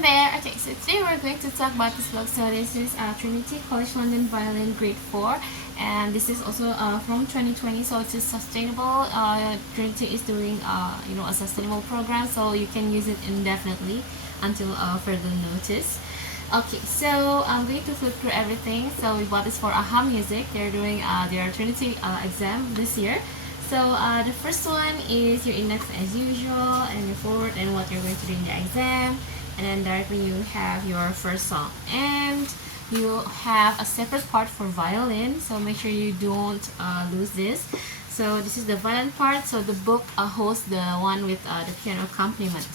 there. Okay, so today we're going to talk about this book. So this is Trinity College London Violin Grade 4, and this is also from 2020. So it's a sustainable. Trinity is doing a sustainable program, so you can use it indefinitely until further notice. Okay, so I'm going to flip through everything. So we bought this for AHA Music. They're doing their Trinity exam this year. So the first one is your index as usual, and your forward and what you're going to do in the exam, and then directly you have your first song, and you have a separate part for violin, so make sure you don't lose this. So this is the violin part, so the book holds the one with the piano accompaniment.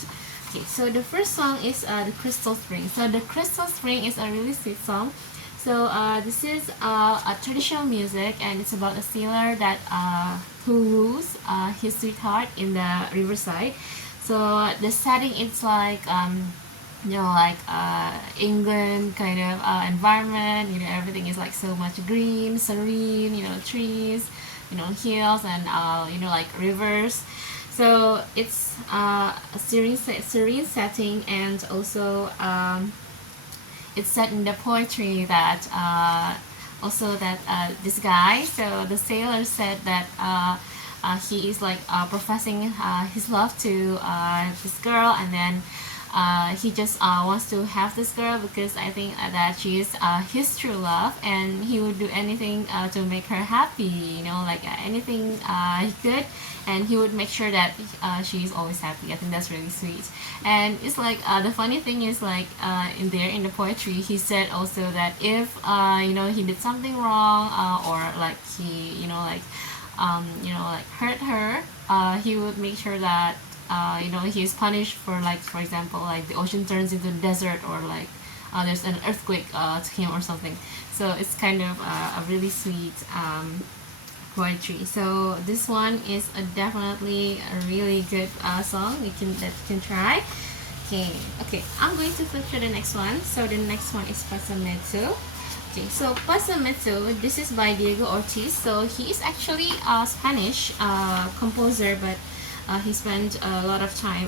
Okay, so the first song is the Crystal Spring. So the Crystal Spring is a really sweet song. So this is a traditional music, and it's about a sailor that who rules his sweetheart in the riverside. So the setting, it's like England kind of environment. Everything is like so much green, serene. Trees, hills, and like rivers. So it's a serene setting, and also it's set in the poetry that this guy, so the sailor said that he is like professing his love to this girl, and then he just wants to have this girl because I think that she is his true love, and he would do anything to make her happy, anything he could, and he would make sure that she is always happy. I think that's really sweet. And it's like the funny thing is, like in the poetry, he said also that if he did something wrong, or like he hurt her, he would make sure that he's punished for, like, for example, like the ocean turns into desert, or like there's an earthquake to him or something. So it's kind of a really sweet poetry. So this one is definitely a really good song that you can try. Okay, I'm going to flip to the next one. So the next one is Pasameto. Okay, so Pasameto, this is by Diego Ortiz. So he is actually a Spanish composer, but he spent a lot of time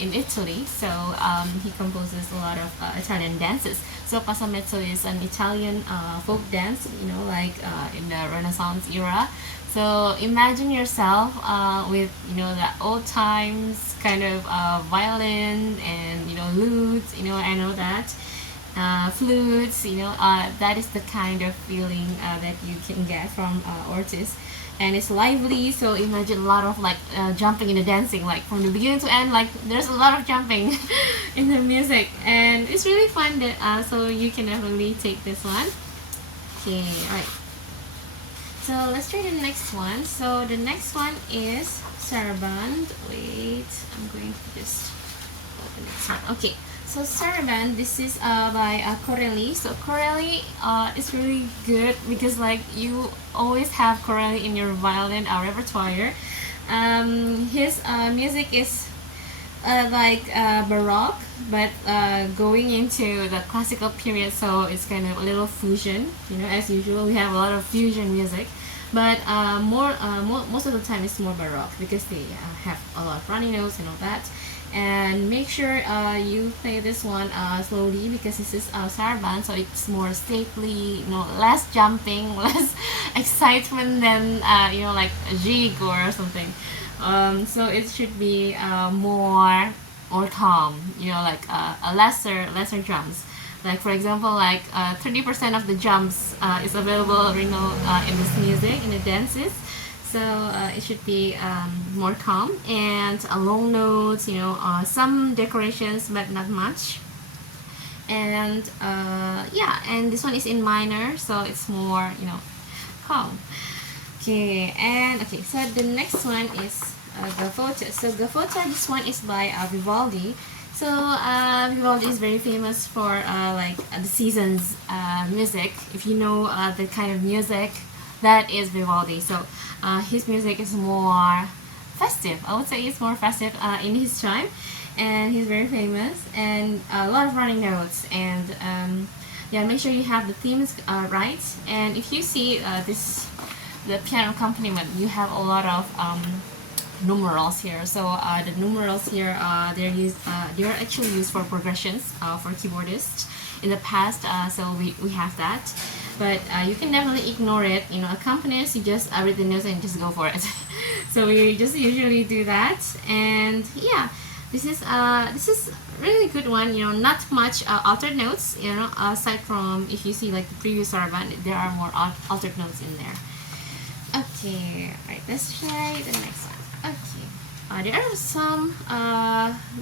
in Italy, so he composes a lot of Italian dances. So Pasameto is an Italian folk dance, like in the Renaissance era. So imagine yourself with the old times kind of violin and lutes, I know that flutes, that is the kind of feeling that you can get from Ortiz. And it's lively, so imagine a lot of like jumping in the dancing, like from the beginning to end, like there's a lot of jumping in the music, and it's really fun. That so you can definitely take this one. Okay, alright. So let's try the next one. So the next one is Saraband. Wait, I'm going to just open it. Okay. So Saraband, this is by Corelli. So Corelli is really good because like you always have Corelli in your violin repertoire. His music is like Baroque, but going into the classical period. So it's kind of a little fusion. As usual, we have a lot of fusion music, but most of the time it's more Baroque because they have a lot of running notes and all that. And make sure you play this one slowly because this is Saraband, so it's more stately, less jumping, less excitement than like a jig or something. So it should be more calm, like a lesser jumps. Like for example, like 30% of the jumps is available, in this music, in the dances. So it should be more calm and long notes, some decorations, but not much. And yeah, and this one is in minor, so it's more calm. Okay, so the next one is Gavotta. So Gavotta, this one is by Vivaldi. So Vivaldi is very famous for like the seasons music. If you know the kind of music, that is Vivaldi. So his music is more festive. I would say it's more festive in his time, and he's very famous, and a lot of running notes. And yeah, make sure you have the themes right. And if you see the piano accompaniment, you have a lot of numerals here. So the numerals here, they are actually used for progressions for keyboardists in the past. So we have that, but you can definitely ignore it. You know, accompanist, you just read the notes and just go for it. So we just usually do that, and yeah, this is really good one. You know, not much altered notes. You know, aside from if you see like the previous saraband, there are more altered notes in there. Okay, right, let's try the next one. Okay, there are some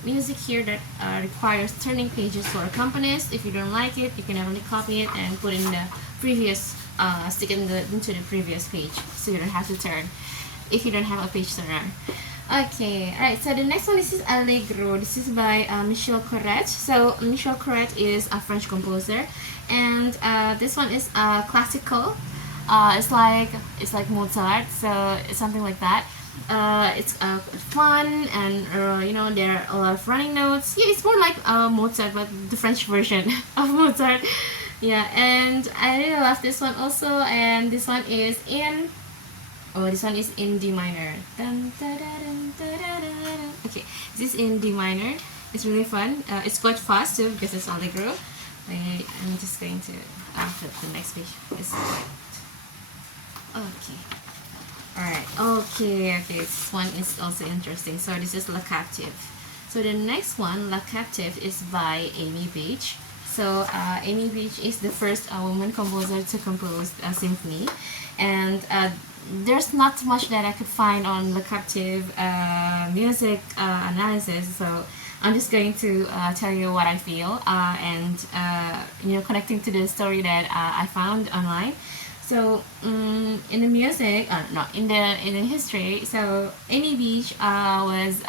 music here that requires turning pages for accompanist. If you don't like it, you can only copy it and put in the previous, stick it into the previous page, so you don't have to turn if you don't have a page turner. Okay, alright, so the next one, this is Allegro. This is by Michel Corrette. So Michel Corrette is a French composer, and this one is classical. It's like Mozart, so it's something like that. It's fun, and you know, there are a lot of running notes. Yeah, it's more like Mozart, but the French version of Mozart. Yeah, and I really love this one also. And this one is in D minor. Dun, da, da, dun, da, da, da, da. Okay, this is in D minor. It's really fun. It's quite fast too because it's Allegro. I'm just going to flip the next page. It's quite okay. Alright, okay, this one is also interesting. So this is La Captive. So the next one, La Captive, is by Amy Beach. So Amy Beach is the first woman composer to compose a symphony, and there's not much that I could find on La Captive music analysis. So I'm just going to tell you what I feel, and you know, connecting to the story that I found online. So in the music, no, in the history, so Amy Beach was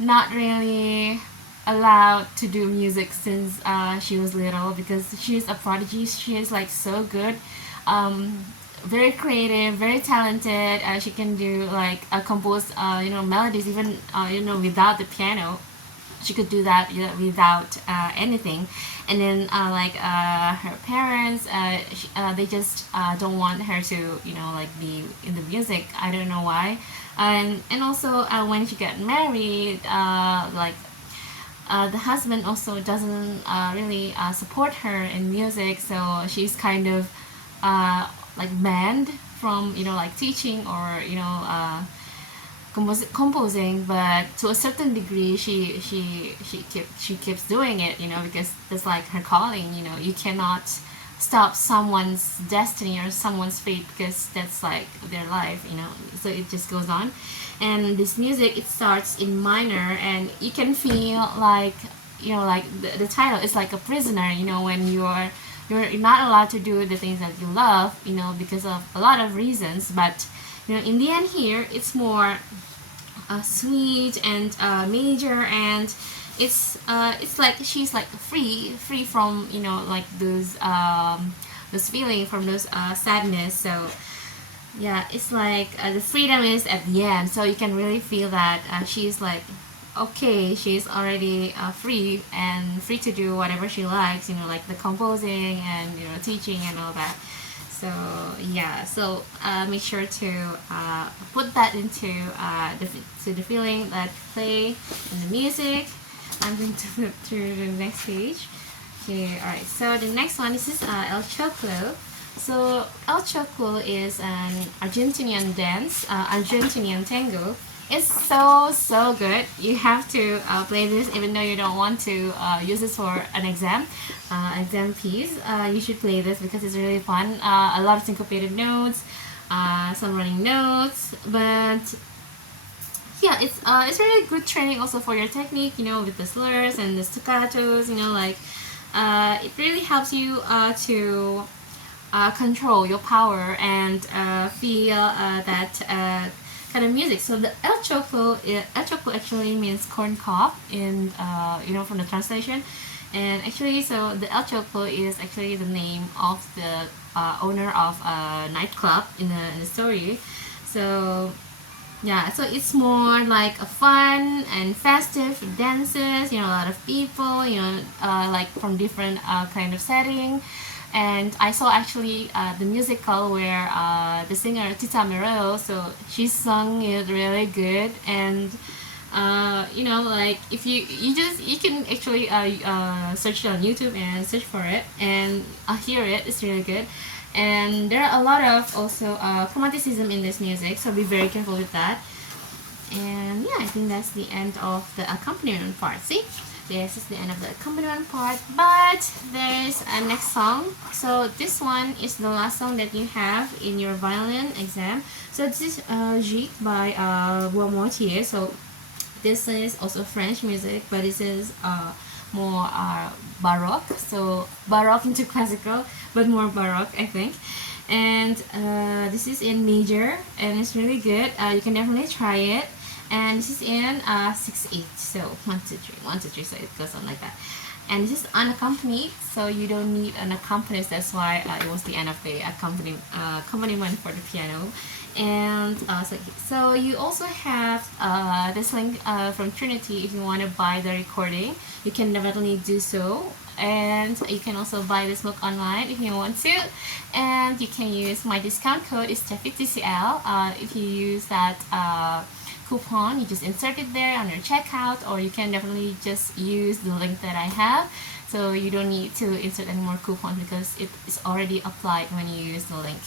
not really allowed to do music since she was little, because she's a prodigy. She is like so good, very creative, very talented. She can do like compose you know, melodies even you know, without the piano. She could do that, you know, without anything. And then her parents, they just don't want her to, you know, like be in the music. I don't know why. And also when she got married, the husband also doesn't really support her in music, so she's kind of like banned from, you know, like teaching or, you know, composing. But to a certain degree, she keeps doing it, you know, because that's like her calling. You know, you cannot stop someone's destiny or someone's fate, because that's like their life, you know. So it just goes on. And this music, it starts in minor, and you can feel like, you know, like the title is like a prisoner, you know, when you're not allowed to do the things that you love, you know, because of a lot of reasons. But you know, in the end here, it's more sweet and major, and it's like she's like free from, you know, like those feeling, from those sadness. So yeah, it's like the freedom is at the end, so you can really feel that she's like, okay, she's already free to do whatever she likes, you know, like the composing and, you know, teaching and all that. So yeah, so make sure to put that into the feeling that play in the music. I'm going to flip through the next page. Okay, alright, so the next one, this is El Choclo. So El Choclo is an Argentinian dance, Argentinian tango. It's so good. You have to play this even though you don't want to use this for an exam piece. You should play this because it's really fun. A lot of syncopated notes, some running notes, but yeah, it's really good training also for your technique, you know, with the slurs and the staccatos, you know, like it really helps you to control your power and feel that kind of music. So the El Choclo actually means corn cob in you know, from the translation. And actually, so the El Choclo is actually the name of the owner of a nightclub in the story. So yeah, so it's more like a fun and festive dances, you know, a lot of people, you know, like from different kind of setting. And I saw actually the musical where the singer Tita Mero, so she sung it really good. And you know, like if you can actually search it on YouTube and search for it and hear it. It's really good. And there are a lot of also chromaticism in this music, so be very careful with that. And yeah, I think that's the end of the accompaniment part. See, this is the end of the accompaniment part, but there's a next song. So this one is the last song that you have in your violin exam. So this is Gigue by Bois. So this is also French music, but this is more baroque. So baroque into classical, but more baroque, I think. And this is in major, and it's really good. You can definitely try it. And this is in 6/8. So 1 2 3 1 2 3. So it goes on like that. And this is unaccompanied, so you don't need an accompanist. That's why it was the end of the accompaniment for the piano. And so you also have this link from Trinity. If you want to buy the recording, you can definitely do so. And you can also buy this book online if you want to. And you can use my discount code is TCL. If you use that coupon, you just insert it there on your checkout, or you can definitely just use the link that I have. So you don't need to insert any more coupons because it is already applied when you use the link.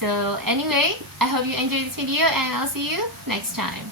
So anyway, I hope you enjoyed this video, and I'll see you next time.